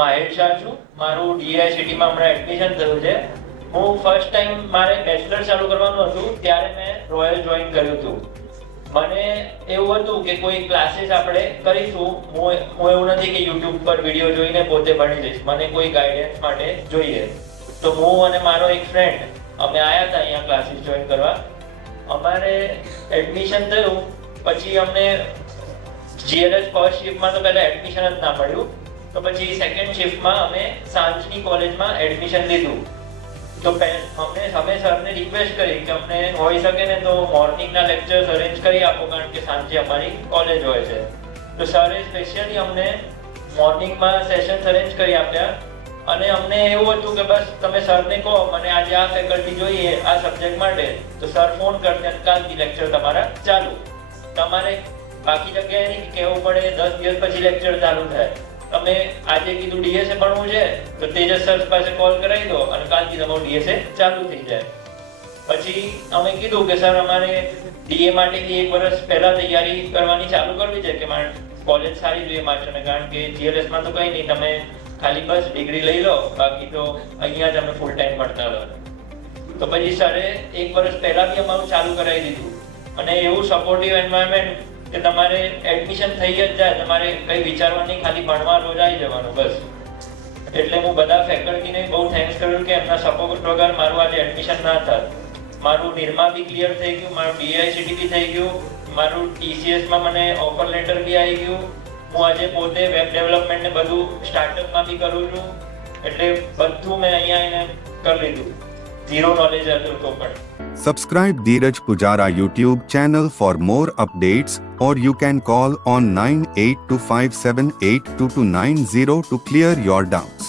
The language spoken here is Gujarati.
માહિર શાહ છું. મારું DICTમાં હમણાં એડમિશન થયું છે. હું ફર્સ્ટ ટાઈમ મારે બેચલર ચાલુ કરવાનું હતું ત્યારે મેં રોયલ જોઈન કર્યું હતું. મને એવું હતું કે કોઈ ક્લાસીસ આપણે કરીશું. હું એવું નથી કે યુટ્યુબ પર વિડીયો જોઈને પોતે ભણી જઈશ. મને કોઈ ગાઈડન્સ માટે જોઈએ. તો હું અને મારો એક ફ્રેન્ડ અમે આવ્યા હતા અહીંયા ક્લાસીસ જોઈન કરવા. અમારે એડમિશન થયું પછી અમને GLS ફર્સ્ટ શિફ્ટમાં તો પહેલાં એડમિશન જ ના મળ્યું. તો પછી સેકન્ડ શિફ્ટમાં અમે સાંજની કોલેજમાં એડમિશન લીધું. તો અમે સરને રિક્વેસ્ટ કરી કે અમને હોઈ શકે ને તો મોર્નિંગના લેક્ચર્સ અરેન્જ કરી આપો, કારણ કે સાંજે અમારી કોલેજ હોય છે. તો સરે સ્પેશિયલી અમને મોર્નિંગમાં સેશન્સ અરેન્જ કરી આપ્યા. અને અમને એવું હતું કે બસ તમે સરને કહો મને આજે આ ફેકલ્ટી જોઈએ આ સબ્જેક્ટ માટે, તો સર ફોન કરશે અને કાલથી લેક્ચર તમારા ચાલુ. તમારે બાકી જગ્યાએ નહીં કહેવું પડે 10 દિવસ પછી લેક્ચર ચાલુ થાય. તમે આજે કીધું DSA ભણવું છે તો તેજસ સર પાસે કોલ કરાવી દો અને કાલથી તમારું DSA ચાલુ થઈ જાય. પછી અમે કીધું કે સર અમારે DA માટેથી 1 વર્ષ પહેલા તૈયારી કરવાની ચાલુ કરવી છે કે મારે કોલેજ સારી જોઈએ માસ્ટરને, કારણ કે GLSમાં તો કંઈ નહીં, તમે ખાલી બસ ડિગ્રી લઈ લો, બાકી તો અહીંયા જ અમે ફૂલ ટાઈમ ભણતા રહો. તો પછી સરે 1 વર્ષ પહેલા બી અમારું ચાલુ કરાવી દીધું. અને એવું સપોર્ટિવ એન્વાયરમેન્ટ કે તમારે એડમિશન થઈ જ જાય, તમારે કંઈ વિચારવા નહીં, ખાલી ભણવા રોજ આવી જવાનું બસ. એટલે હું બધા ફેકલ્ટીને બહુ થેન્ક્સ કરું કે એમના સપોર્ટ વગર મારું આજે એડમિશન ના થાત. મારું નિરમા બી ક્લિયર થઈ ગયું, મારું DICT બી થઈ ગયું, મારું TCSમાં મને ઓફર લેટર બી આવી ગયું. હું આજે પોતે વેબ ડેવલપમેન્ટ ને બધું સ્ટાર્ટઅપમાં બી કરું છું. એટલે બધું મેં અહીંયા એને કરી લીધું. ઝીરો નોલેજ હતું તો પણ. Subscribe Dheeraj Pujara YouTube channel for more updates, or you can call on 9825782290 to clear your doubts.